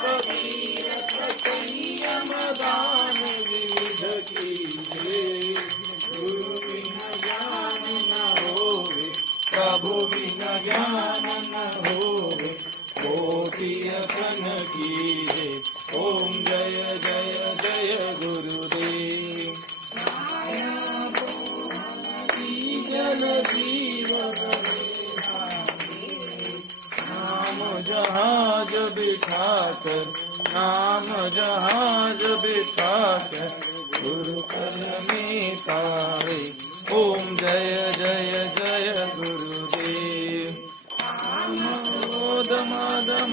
कबीर संयम दान विविध कीजे। गुरु बिन ज्ञान न होवे, प्रभु बिन ज्ञान न होवे, कोटि असन कीजे। ओम जय जय जय गुरुदेव। जल जीव नाम जहाज बिठाकर, नाम जहाज बिठाकर गुरु कर में पावे। ओम जय जय जय गुरुदेव। मद